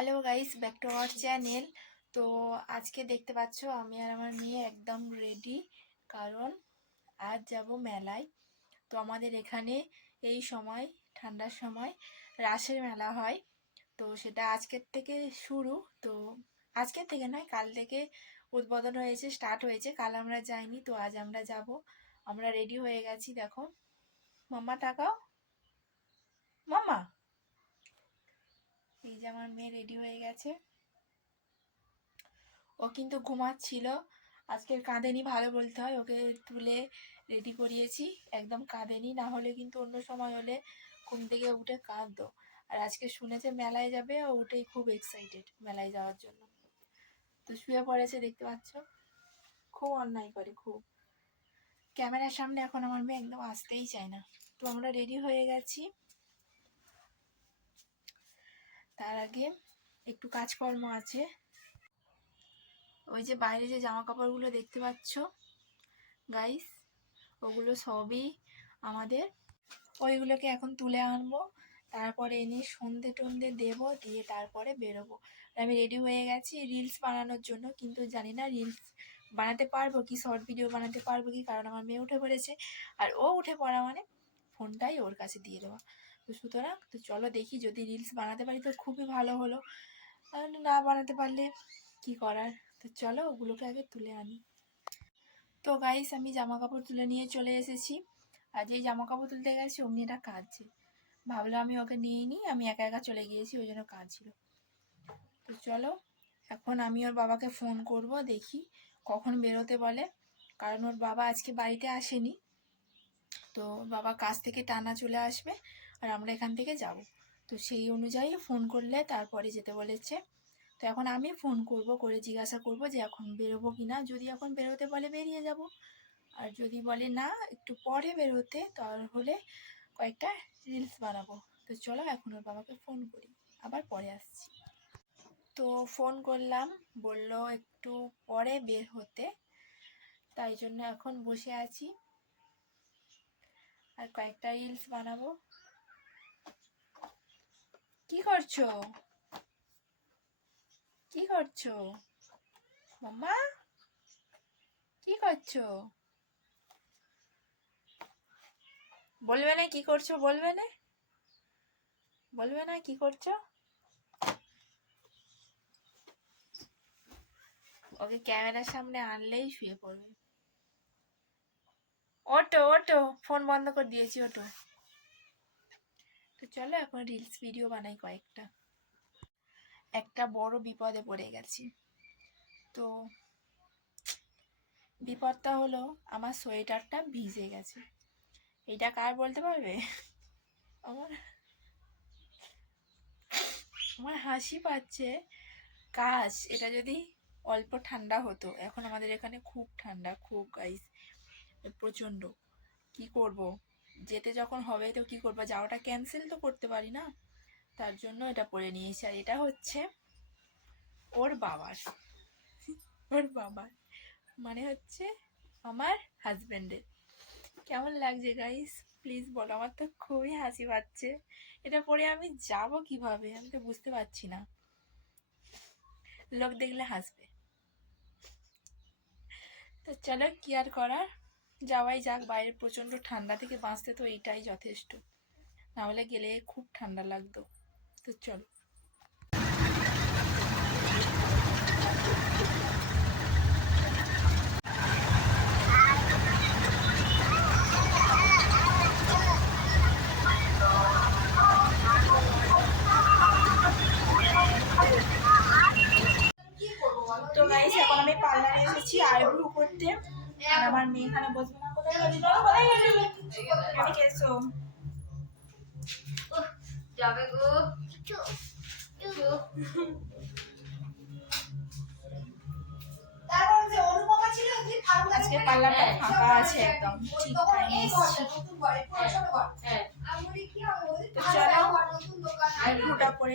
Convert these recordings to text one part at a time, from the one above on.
Hello guys back to our channel তো আজকে দেখতে পাচ্ছ, আমি আর আমার মেয়ে একদম রেডি কারণ আজ যাব মেলায়। তো আমাদের এখানে এই সময়, ঠান্ডার সময়, রাসের মেলা হয়। তো সেটা আজকের থেকে শুরু। তো আজকের থেকে নয়, কাল থেকে উদ্বোধন হয়েছে স্টার্ট হয়েছে। কাল আমরা যাইনি, তো আজ আমরা যাব। আমরা রেডি হয়ে গেছি, দেখো। মাম্মা, তাকাও। মাম্মা এই যে আমার মেয়ে রেডি হয়ে গেছে। ও কিন্তু ঘুমাচ্ছিল। আজকের কাঁদেনি ভালো বলতে হয়, ওকে তুলে রেডি করিয়েছি। একদম কাঁদেনি, না হলে কিন্তু অন্য সময় হলে ঘুম থেকে উঠে কাঁদতো। আর আজকে শুনেছে মেলায় যাবে, ও উঠেই খুব এক্সাইটেড মেলায় যাওয়ার জন্য। তো শুয়ে পড়েছে, দেখতে পাচ্ছ? খুব অন্যায় করে, খুব। ক্যামেরার সামনে এখন আমার মেয়ে একদম আসতেই চায় না। তো আমরা রেডি হয়ে গেছি। তার আগে একটু কাজকর্ম আছে। ওই যে বাইরে যে জামা কাপড়গুলো দেখতে পাচ্ছ গাইস ওগুলো সবই আমাদের। ওইগুলোকে এখন তুলে আনব, তারপরে এনে সন্ধে টন্ধে দেবো, দিয়ে তারপরে বেরোবো। আমি রেডি হয়ে গেছি রিলস বানানোর জন্য, কিন্তু জানি না রিলস বানাতে পারব কি শর্ট ভিডিও বানাতে পারব কি, কারণ আমার মেয়ে উঠে পড়েছে। আর ও উঠে পড়া মানে ফোনটাই ওর কাছে দিয়ে দেওয়া। তো সুতরাং, তো চলো দেখি যদি রিলস বানাতে পারি তো খুবই ভালো হলো। না বানাতে পারলে কি করার? তো চলো ওগুলোকে আগে তুলে আনি। তো গাইস আমি জামা কাপড় তুলে নিয়ে চলে এসেছি। আর যেই জামা কাপড় তুলতে গেছি, অমনি এটা কাঁদছে। ভাবলাম আমি ওকে নিয়ে নিই, আমি একা একা চলে গিয়েছি, ওই জন্য কাঁদছিল। তো চলো, এখন আমি ওর বাবাকে ফোন করব, দেখি কখন বেরোতে বলে। কারণ ওর বাবা আজকে বাড়িতে আসেনি। তো বাবা কাজ থেকে টানা চলে আসবে। আর আমরা এখান থেকে যাব। তো সেই অনুযায়ী ফোন করলে তারপরে যেতে বলেছে। তো এখন আমি ফোন করব, করে জিজ্ঞাসা করব যে এখন বেরোবো কি না যদি এখন বেরোতে বলে বেরিয়ে যাব। আর যদি বলে না, একটু পরে বেরোতে, তাহলে কয়েকটা রিলস বানাবো। তো চলো এখন ওর বাবাকে ফোন করি। আবার পরে আসছি। তো ফোন করলাম, বলল একটু পরে বের হতে। তাই জন্য এখন বসে আছি। আর কয়েকটা রিলস বানাবো। কি করছ? কি করছ? মাম্মা? কি করছ? বলবে না কি করছ, বলবে না? বলবে না কি করছ? ওকে ক্যামেরার সামনে আনলেই শুয়ে পড়বে। ওটো ওটো ফোন বন্ধ করে দিয়েছি ওটো তো চলো এখন রিলস ভিডিও বানাই কয়েকটা। একটা বড় বিপদে পড়ে গেছি। তো বিপদটা হলো আমার সোয়েটারটা ভিজে গেছে। এটা কার বলতে পারবে? আমার আমার হাসি পাচ্ছে কাজ এটা যদি অল্প ঠান্ডা হতো, এখন আমাদের এখানে খুব ঠান্ডা, খুব গাইস প্রচণ্ড। কি করব? যেতে যখন হবে তো কি করব? যাওয়াটা ক্যান্সেল তো করতে পারি না। তার জন্য এটা পরে নিয়েছি। আর এটা হচ্ছে ওর বাবার। ওর বাবার। মানে হচ্ছে আমার হাজব্যান্ডের কেমন লাগছে গাইস প্লিজ বলো। আমার তো খুবই হাসি পাচ্ছে। এটা পরে আমি যাব কীভাবে? আমি তো বুঝতে পারছি না। লোক দেখলে হাসবে। তো চলো কি আর করার? যাওয়াই যাক, বাইরে প্রচণ্ড ঠান্ডা থেকে বাঁচতে তো এইটাই যথেষ্ট। নাহলে গেলে খুব ঠান্ডা লাগতো। তো চলো তো গাইস এখন আমি পার্লারে এসেছি আইব্রু করতে আর আমার মেয়ে এখানে বসবে না কোথায় গেলি বলো, কোথায় গেলি এদিকে এসো যাবে গো। আজকে ফাঁকা আছে একদম ঠিক এসেছি হ্যাঁ তো চলো আইব্রুটা করে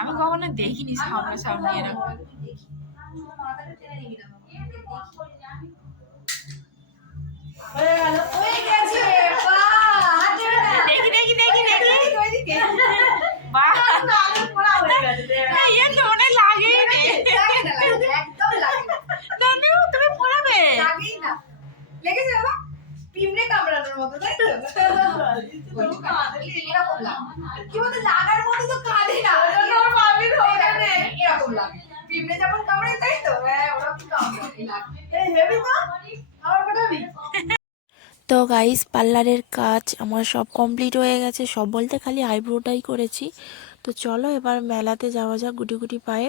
আমি কখনো দেখিনি সামনা সামনে এরকম। হয়ে বাহ হাত দেবে না। দেখি দেখি দেখি দেখি ওইদিকে, ওইদিকে। বাহ না, আমি পড়া হয়ে গেছে, দে। ইয়ে তো মনে লাগেই নে লাগে না, লাগে না, একদম লাগে না। নানু তুমি পড়াবে লাগেই না। লেগেছে বাবা? পিঁপড়ে কামড়ানোর মতো, তাই তো? ওই যে কাঁদলে এরকম লাগে। কি বলতো, লাগার মতো তো কাঁদে না। এরকম লাগে। পিঁপড়ে যেমন কামড়ে, তাই তো? হ্যাঁ, ওরকম কামড়াবে, লাগে। তো গাইস পার্লারের কাজ আমার সব কমপ্লিট হয়ে গেছে। সব বলতে খালি আইব্রোটাই করেছি। তো চলো এবার মেলাতে যাওয়া যাক গুটি গুটি পায়ে।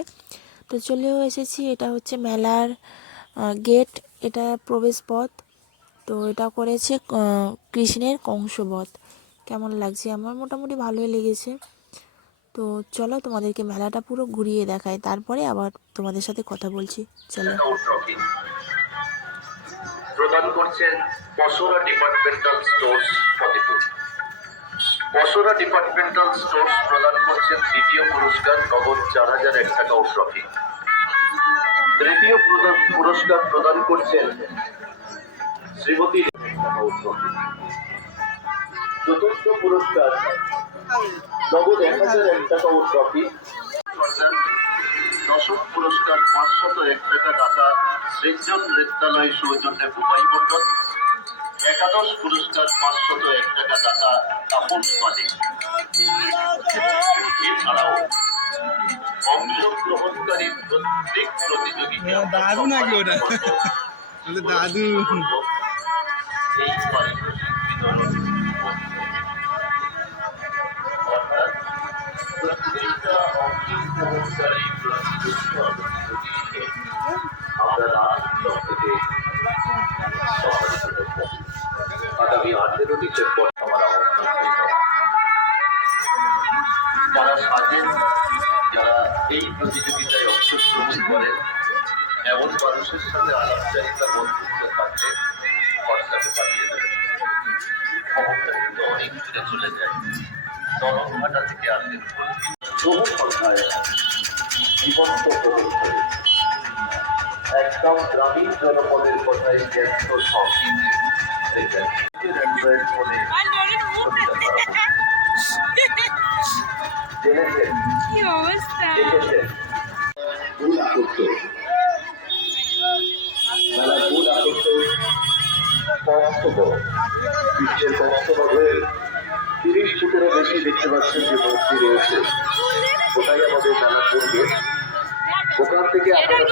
তো চলেও এসেছি। এটা হচ্ছে মেলার গেট এটা প্রবেশ পথ তো এটা করেছে কৃষ্ণের কংসবধ। কেমন লাগছে? আমার মোটামুটি ভালোই লেগেছে। তো চলো তোমাদেরকে মেলাটা পুরো ঘুরিয়ে দেখায় তারপরে আবার তোমাদের সাথে কথা বলছি। চলো। প্রদান করছেন Basra departmental stores Fatehpur Basra departmental stores প্রদান করছেন দ্বিতীয় পুরস্কার নগদ চার হাজার এক টাকা ও ট্রফি। তৃতীয় পুরস্কার প্রদান করছেন শ্রীমতী চতুর্থ পুরস্কার নগদ এক হাজার এক টাকা ও ট্রফি। দশম পুরস্কার পাঁচশত এক টাকা দাতা সৃজন নৃত্যালয় সৌজন্যে বুবাই মন্ডল একাদশ পুরস্কার পাঁচশত এক টাকা দাতা তাপস মালিক। এছাড়াও অংশগ্রহণকারী প্রত্যেক প্রতিযোগীকে দাদু নাকি ওটা? দাদু। এই পারিতোষিক বিতরণ অর্থাৎ প্রত্যেকটা অংশগ্রহণকারী এই প্রতিযোগিতায় অংশগ্রহণ করেন এমন মানুষের সাথে আলাপচারিতা বন্ধুত্ব থাকলে হোয়াটসঅ্যাপে পাঠিয়ে দেবেন কিন্তু অনেক দূরে চলে যায়। নরমঘাটা থেকে আসেন বহু সংখ্যায় জীবন্ত প্রবেশ একদম গ্রামীণ জনপদের কথাই ব্যস্ত দেখবেন অ্যান্ড্রয়েড ফোনে। জেনেছেন দেখেছেন মূল আকর্ষণ কক্সবর বিশ্বের তিরিশ বেশি দেখতে পাচ্ছেন যে মূর্তি রয়েছে। ওটাই আমাদের মেলার পরিবেশ ওখান থেকে আপনারা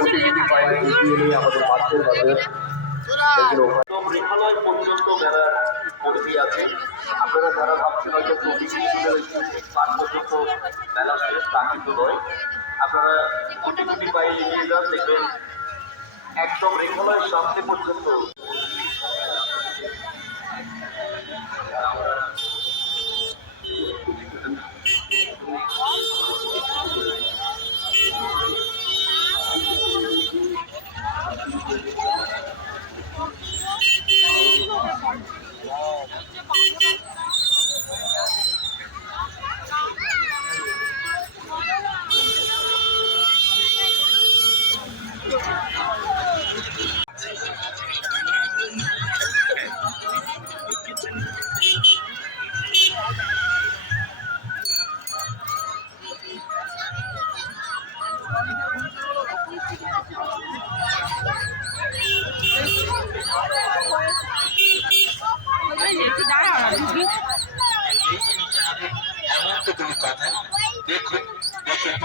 পায়ে এগিয়ে নিয়ে আমাদের মাঠের রেখালয় পর্যন্ত আছে। আপনারা যারা ভাবছেন মেলা নয়। আপনারা যান একদম রেখালয়ের সামনে পর্যন্ত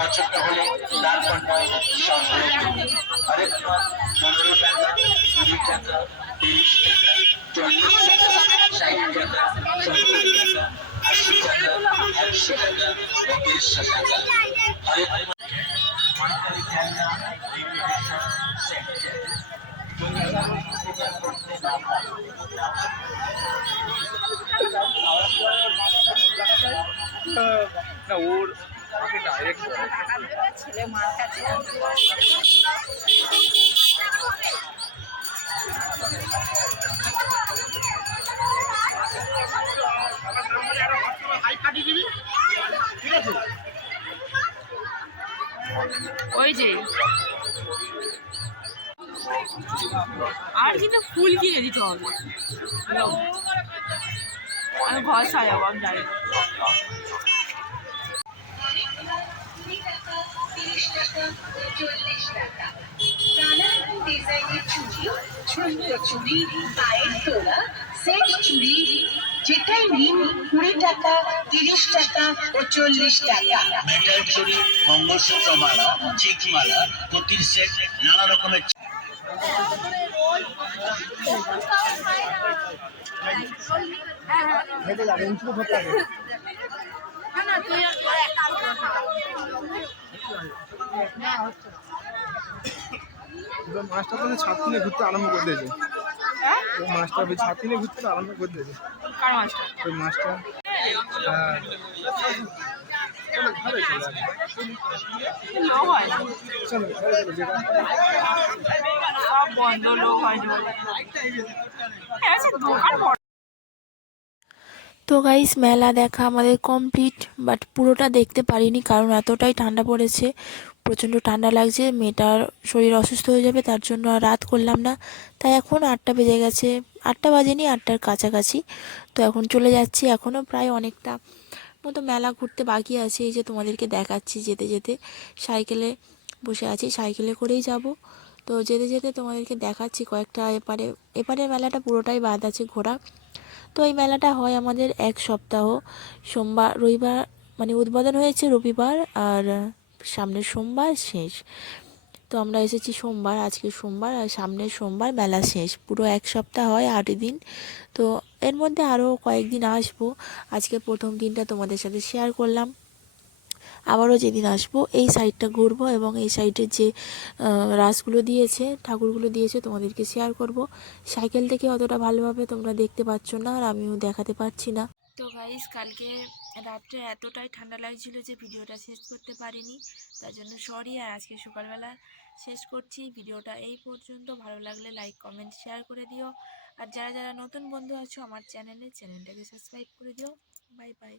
বছরটা হলো লাল পান্ডায় সংগ্রহ আরেক পনেরো না ওর ওই যে। আর কিন্তু ফুল কিনে দিতে হবে। আমি ঘর সাজাবো আমি জানি না। ঝুমকো চুড়ি পায়ের তোলা সেট চুড়ি যেটাই নিন কুড়ি টাকা তিরিশ টাকা ও চল্লিশ টাকা। মেটাল চুড়ি মঙ্গলসূত্র মালা চিক মালা পুতির সেট নানা রকমের এবার মাছটা তো ছাতি নিয়ে ঘুরতে আরম্ভ করে দিয়েছে। মাছটা ওই ছাতি নিয়ে ঘুরতে আরম্ভ করে দিয়েছে। ওই মাছটা। হ্যাঁ হয় সব বন্ধ লোক হ্যাঁ, দোকান বড়। তো গাইস মেলা দেখা আমাদের কমপ্লিট বাট পুরোটা দেখতে পারিনি কারণ এতটাই ঠান্ডা পড়েছে। প্রচণ্ড ঠান্ডা লাগছে, মেয়েটার শরীর অসুস্থ হয়ে যাবে, তার জন্য আর রাত করলাম না। তাই এখন আটটা বেজে গেছে, আটটা বাজেনি, আটটার কাছাকাছি। তো এখন চলে যাচ্ছি এখনও প্রায় অনেকটা মতো মেলা ঘুরতে বাকি আছে। এই যে তোমাদেরকে দেখাচ্ছি যেতে যেতে, সাইকেলে বসে আছি, সাইকেলে করেই যাব। তো যেতে যেতে তোমাদেরকে দেখাচ্ছি কয়েকটা, এপারে, এপারের মেলাটা পুরোটাই বাদ আছে ঘোরা। তো এই মেলাটা হয় আমাদের এক সপ্তাহ, সোমবার, রবিবার মানে উদ্বোধন হয়েছে রবিবার, আর সামনের সোমবার শেষ। তো আমরা এসেছি সোমবার, আজকে সোমবার আর সামনের সোমবার মেলা শেষ। পুরো এক সপ্তাহ হয়, আট দিন। তো এর মধ্যে আরও কয়েকদিন আসব। আজকে প্রথম দিনটা তোমাদের সাথে শেয়ার করলাম। আবারও যেদিন আসব, এই সাইডটা ঘুরবো এবং এই সাইডের যে রাসগুলো দিয়েছে, ঠাকুরগুলো দিয়েছে, তোমাদেরকে শেয়ার করব। সাইকেল থেকে অতটা ভালোভাবে তোমরা দেখতে পাচ্ছ না আর আমিও দেখাতে পারছি না। তো গাইস কালকে রাত্রে এতটাই ঠান্ডা লাগছিল যে ভিডিওটা শেষ করতে পারিনি। তার জন্য সরি আর আজকে সকালবেলা শেষ করছি। ভিডিওটা এই পর্যন্ত। ভালো লাগলে লাইক কমেন্ট শেয়ার করে দিও। আর যারা যারা নতুন বন্ধু আছো, আমার চ্যানেলে চ্যানেলটাকে সাবস্ক্রাইব করে দিও। Bye bye